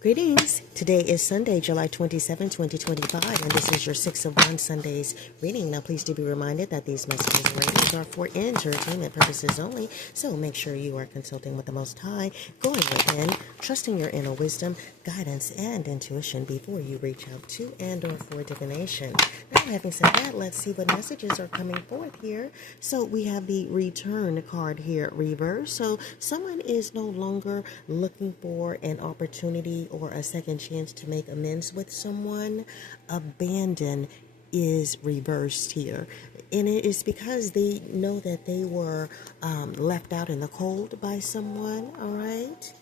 Greetings. Today is Sunday, July 27, 2025, and this is your 6 of 1 Sundays reading. Now, please do be reminded that these messages and readings are for entertainment purposes only, so make sure you are consulting with the Most High, going within, trusting your inner wisdom, guidance, and intuition before you reach out to and or for divination. Now, having said that, let's see what messages are coming forth here. So, we have the return card here, reverse. So, someone is no longer looking for an opportunity or a second chance to make amends with someone. Abandon is reversed here, and it is because they know that they were left out in the cold by someone. All right,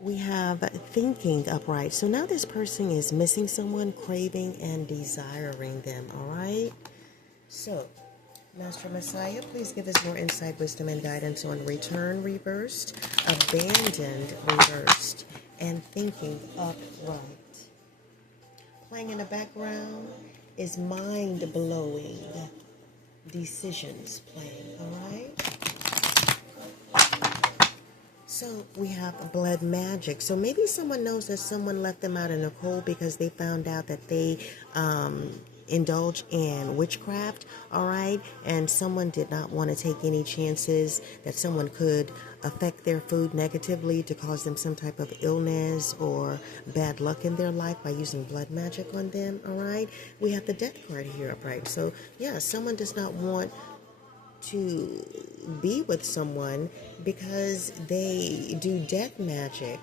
we have thinking upright. So now this person is missing someone, craving and desiring them. All right, so Master Messiah, please give us more insight, wisdom, and guidance on return reversed, abandoned reversed, and thinking upright. Playing in the background is mind-blowing decisions playing, all right? So we have blood magic. So maybe someone knows that someone left them out in the cold because they found out that they indulge in witchcraft, all right, and someone did not want to take any chances that someone could affect their food negatively to cause them some type of illness or bad luck in their life by using blood magic on them, all right. We have the death card here upright. So yeah, someone does not want to be with someone because they do death magic.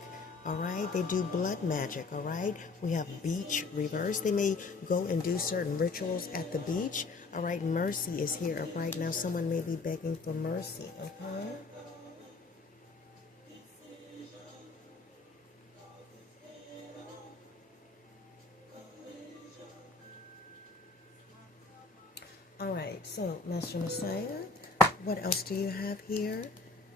All right, they do blood magic. All right, we have beach reverse. They may go and do certain rituals at the beach. All right, mercy is here. Right now, someone may be begging for mercy. Okay. All right, so Master Messiah, what else do you have here?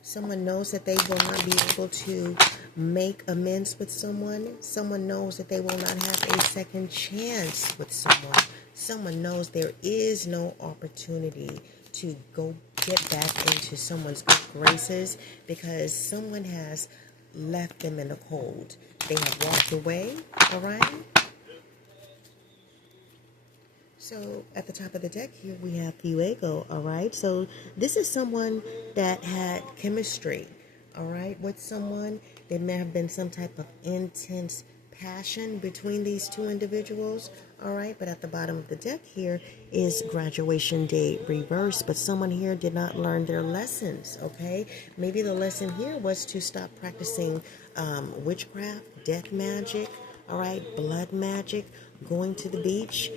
Someone knows that they will not be able to make amends with someone. Someone knows that they will not have a second chance with someone. Someone knows there is no opportunity to go get back into someone's good graces because someone has left them in the cold. They have walked away, all right? So at the top of the deck here, we have Fuego, all right? So this is someone that had chemistry, all right, with someone. There may have been some type of intense passion between these two individuals, all right? But at the bottom of the deck here is graduation day reverse. But someone here did not learn their lessons, okay? Maybe the lesson here was to stop practicing witchcraft, death magic, all right, blood magic, going to the beach,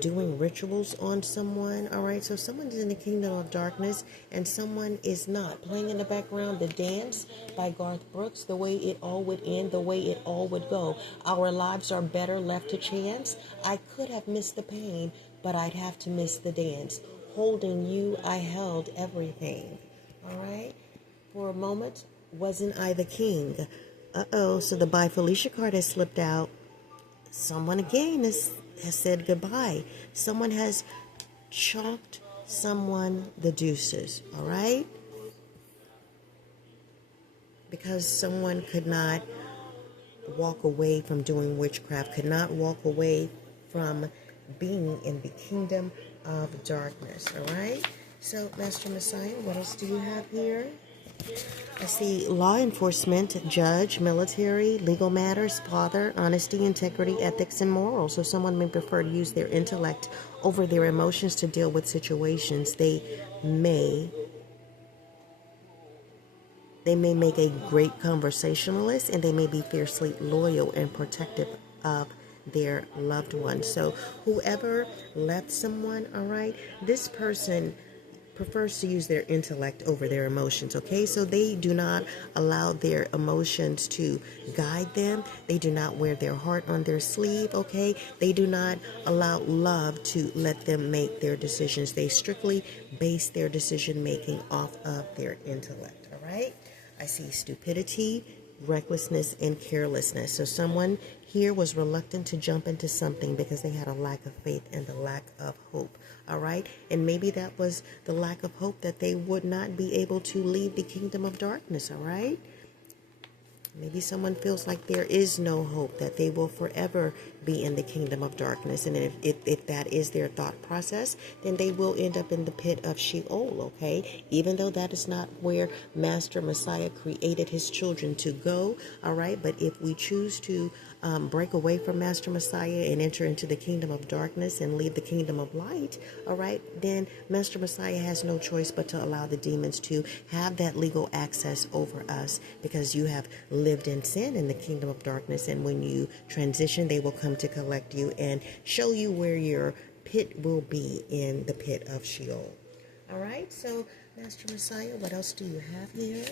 doing rituals on someone, all right? So someone is in the kingdom of darkness and someone is not. Playing in the background, The Dance by Garth Brooks, the way it all would end, the way it all would go. Our lives are better left to chance. I could have missed the pain, but I'd have to miss the dance. Holding you, I held everything, all right? For a moment, wasn't I the king? Uh-oh, so the By Felicia card has slipped out. Someone again has said goodbye. Someone has chalked someone the deuces, all right? Because someone could not walk away from doing witchcraft, could not walk away from being in the kingdom of darkness, all right? So, Master Messiah, what else do you have here? I see law enforcement, judge, military, legal matters, father, honesty, integrity, ethics, and morals. So someone may prefer to use their intellect over their emotions to deal with situations. They may make a great conversationalist, and they may be fiercely loyal and protective of their loved ones. So whoever left someone, all right, this person prefers to use their intellect over their emotions, okay? So they do not allow their emotions to guide them. They do not wear their heart on their sleeve, okay? They do not allow love to let them make their decisions. They strictly base their decision making off of their intellect, all right? I see stupidity, recklessness, and carelessness. So someone here was reluctant to jump into something because they had a lack of faith and a lack of hope, all right? And maybe that was the lack of hope that they would not be able to leave the kingdom of darkness, all right? Maybe someone feels like there is no hope, that they will forever be in the kingdom of darkness. And if that is their thought process, then they will end up in the pit of Sheol, okay? Even though that is not where Master Messiah created his children to go, all right? But if we choose to break away from Master Messiah and enter into the kingdom of darkness and leave the kingdom of light, all right, then Master Messiah has no choice but to allow the demons to have that legal access over us, because you have lived in sin in the kingdom of darkness, and when you transition, they will come to collect you and show you where your pit will be, in the pit of Sheol. All right, so Master Messiah, what else do you have here?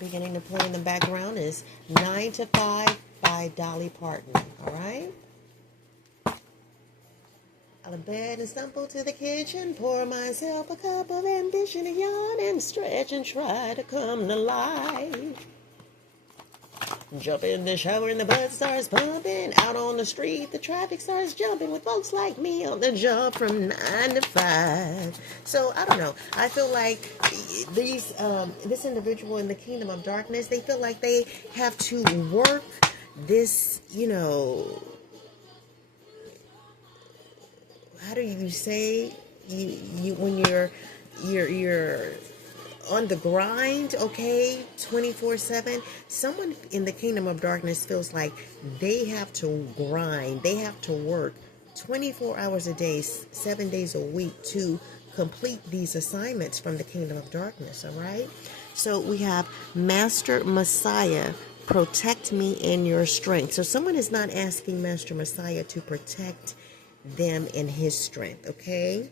Beginning to play in the background is 9 to 5 by Dolly Parton. All right. Out of bed and stumble to the kitchen, pour myself a cup of ambition and yawn and stretch and try to come to life. Jump in the shower and the blood starts pumping. Out on the street, the traffic starts jumping with folks like me on the job from 9 to 5. So, I don't know. I feel like this individual in the kingdom of darkness, they feel like they have to work this, how do you say, you when you're on the grind, okay, 24/7. Someone in the kingdom of darkness feels like they have to grind, they have to work 24 hours a day, 7 days a week to complete these assignments from the kingdom of darkness. All right, so we have Master Messiah, protect me in your strength. So someone is not asking Master Messiah to protect them in his strength, okay?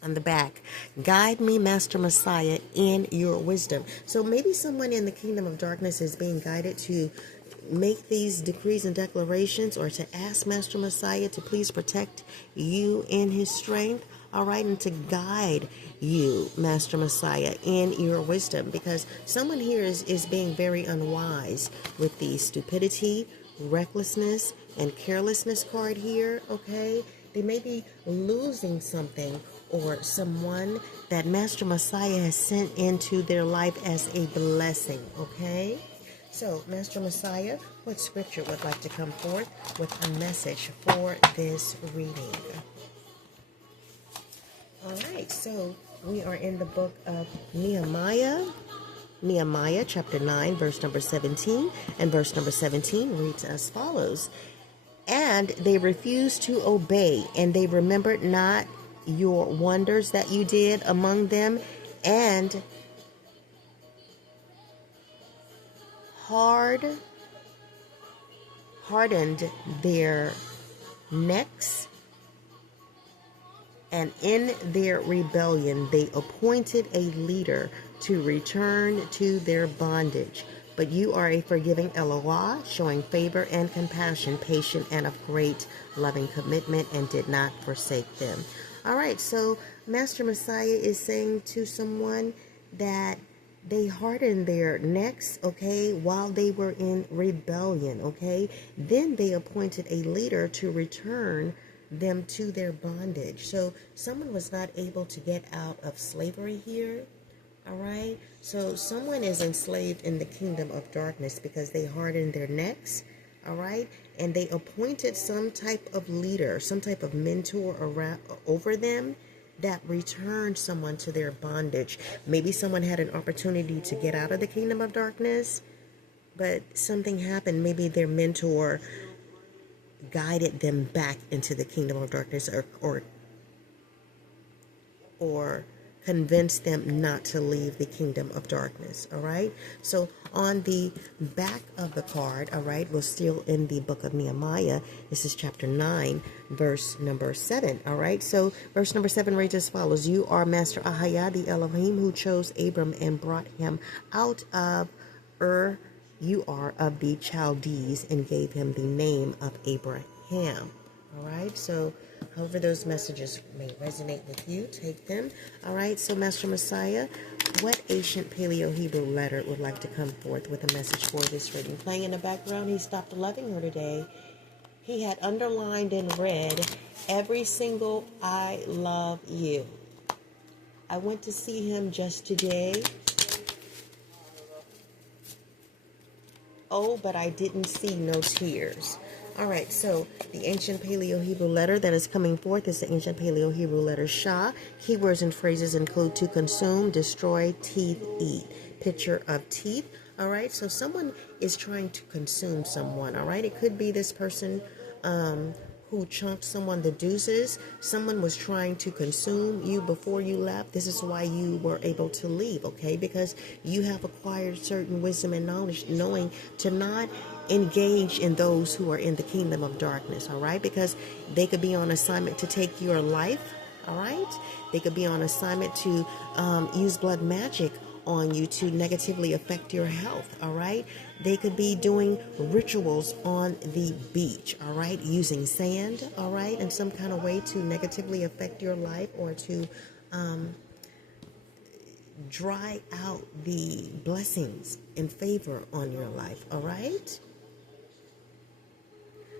On the back, guide me, Master Messiah, in your wisdom. So maybe someone in the kingdom of darkness is being guided to make these decrees and declarations, or to ask Master Messiah to please protect you in his strength, all right, and to guide you, Master Messiah, in your wisdom, because someone here is being very unwise with the stupidity, recklessness, and carelessness card here, okay? They may be losing something or someone that Master Messiah has sent into their life as a blessing, okay? So, Master Messiah, what scripture would like to come forth with a message for this reading? All right, so we are in the book of Nehemiah. Nehemiah chapter 9, verse number 17. And verse number 17 reads as follows. And they refused to obey, and they remembered not your wonders that you did among them, and hardened their necks, and in their rebellion they appointed a leader to return to their bondage. But you are a forgiving Eloah, showing favor and compassion, patient and of great loving commitment, and did not forsake them. All right, so Master Messiah is saying to someone that they hardened their necks, okay, while they were in rebellion, okay? Then they appointed a leader to return them to their bondage. So someone was not able to get out of slavery here. All right, so someone is enslaved in the kingdom of darkness because they hardened their necks, all right, and they appointed some type of leader, some type of mentor over them that returned someone to their bondage. Maybe someone had an opportunity to get out of the kingdom of darkness, but something happened. Maybe their mentor guided them back into the kingdom of darkness, or convince them not to leave the kingdom of darkness, all right? So on the back of the card, all right, we're still in the book of Nehemiah. This is chapter 9, verse number 7, all right? So verse number 7 reads as follows. You are Master Ahaya, the Elohim, who chose Abram and brought him out of Ur. You are of the Chaldees, and gave him the name of Abraham, all right? So however those messages may resonate with you, take them. All right, so Master Messiah, what ancient Paleo-Hebrew letter would like to come forth with a message for this reading? Playing in the background, he stopped loving her today. he had underlined in red every single I love you. I went to see him just today. Oh, but I didn't see no tears. All right, so the ancient Paleo-Hebrew letter that is coming forth is the ancient Paleo-Hebrew letter Shah. Keywords and phrases include to consume, destroy, teeth, eat. Picture of teeth. All right, so someone is trying to consume someone. All right, it could be this person who chunked someone the deuces. Someone was trying to consume you before you left. This is why you were able to leave, okay? Because you have acquired certain wisdom and knowledge, knowing to not engage in those who are in the kingdom of darkness, all right? Because they could be on assignment to take your life, all right? They could be on assignment to use blood magic on you to negatively affect your health, all right? They could be doing rituals on the beach, all right? Using sand, all right? In some kind of way to negatively affect your life or to dry out the blessings and favor on your life, all right?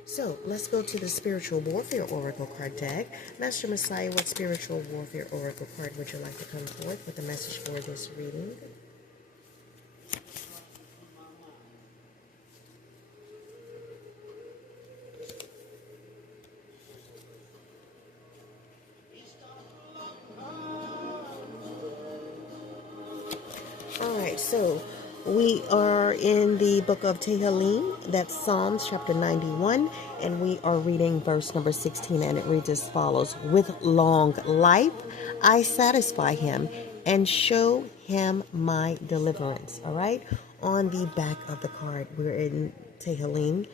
So let's go to the spiritual warfare oracle card deck. Master Messiah, what spiritual warfare oracle card would you like to come forth with a message for this reading? All right, so we are in the book of Tehillim, that's Psalms chapter 91, and we are reading verse number 16, and it reads as follows. With long life I satisfy him and show him my deliverance. All right, on the back of the card, we're in Tehillim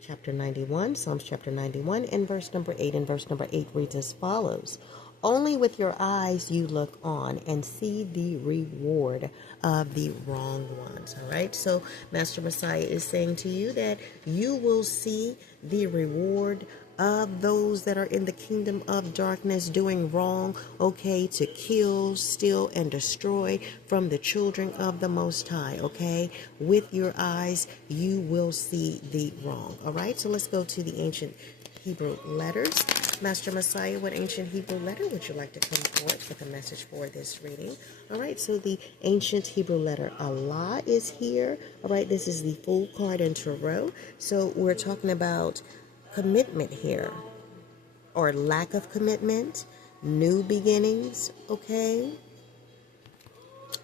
chapter 91, Psalms chapter 91, and verse number 8, and verse number 8 reads as follows. Only with your eyes you look on and see the reward of the wrong ones. All right. So Master Messiah is saying to you that you will see the reward of those that are in the kingdom of darkness doing wrong, okay, to kill, steal, and destroy from the children of the Most High, okay? With your eyes, you will see the wrong. All right. So let's go to the ancient Hebrew letters. Master Messiah, what ancient Hebrew letter would you like to come forth with a message for this reading? All right, so the ancient Hebrew letter Allah is here. All right, this is the full card in Tarot. So we're talking about commitment here, or lack of commitment, new beginnings, okay?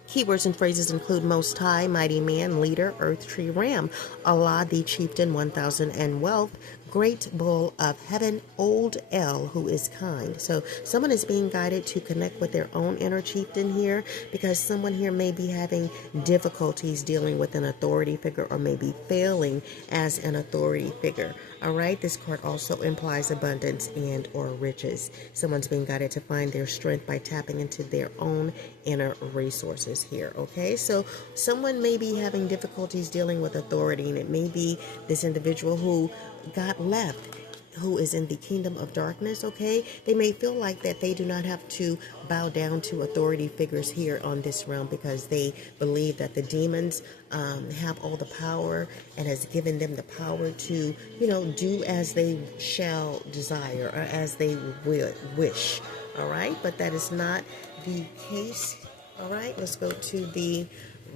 Keywords and phrases include Most High, Mighty Man, Leader, Earth Tree, Ram, Allah, the Chieftain, 1000, and Wealth, Great Bull of Heaven, Old El, who is kind. So someone is being guided to connect with their own inner chieftain here, because someone here may be having difficulties dealing with an authority figure, or maybe failing as an authority figure. All right, this card also implies abundance and or riches. Someone's being guided to find their strength by tapping into their own inner resources here, okay? So someone may be having difficulties dealing with authority, and it may be this individual who got left, who is in the kingdom of darkness, okay? They may feel like that they do not have to bow down to authority figures here on this realm, because they believe that the demons have all the power and has given them the power to, you know, do as they shall desire, or as they will wish, all right? But that is not the case, all right? Let's go to the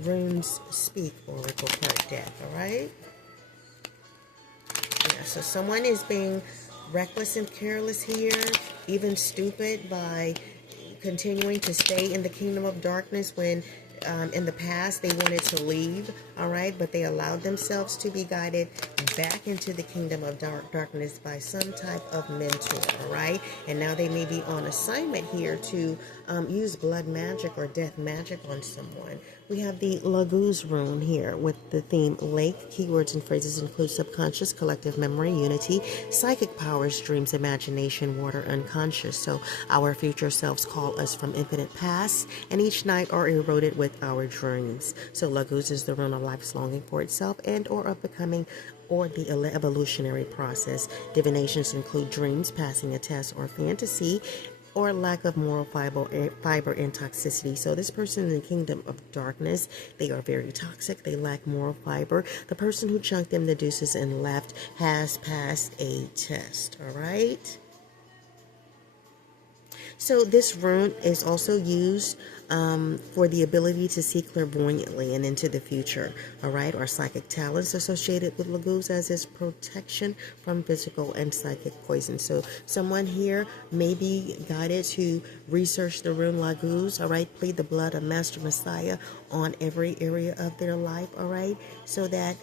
Runes Speak Oracle card deck, all right? Yeah, so someone is being reckless and careless here, even stupid, by continuing to stay in the kingdom of darkness when in the past they wanted to leave, all right, but they allowed themselves to be guided back into the kingdom of darkness by some type of mentor, all right, and now they may be on assignment here to use blood magic or death magic on someone. We have the Laguz rune here with the theme Lake. Keywords and phrases include subconscious, collective memory, unity, psychic powers, dreams, imagination, water, unconscious. So our future selves call us from infinite past, and each night are eroded with our dreams. So Laguz is the rune of life's longing for itself and or of becoming, or the evolutionary process. Divinations include dreams, passing a test, or fantasy. or lack of moral fiber and toxicity. So this person in the kingdom of darkness, they are very toxic. They lack moral fiber. The person who chunked them the deuces and left has passed a test. All right. So this rune is also used for the ability to see clairvoyantly and into the future, all right, or psychic talents associated with Laguz as its protection from physical and psychic poison. So someone here may be guided to research the rune Laguz, all right, plead the blood of Master Messiah on every area of their life, all right, so that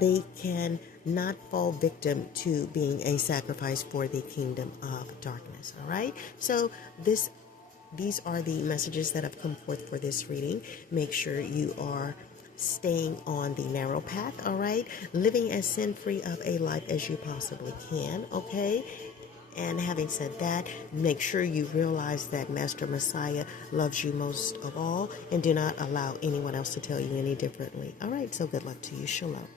they can not fall victim to being a sacrifice for the kingdom of darkness. All right. So these are the messages that have come forth for this reading. Make sure you are staying on the narrow path. All right. Living as sin-free of a life as you possibly can. Okay. And having said that, make sure you realize that Master Messiah loves you most of all, and do not allow anyone else to tell you any differently. All right. So good luck to you. Shalom.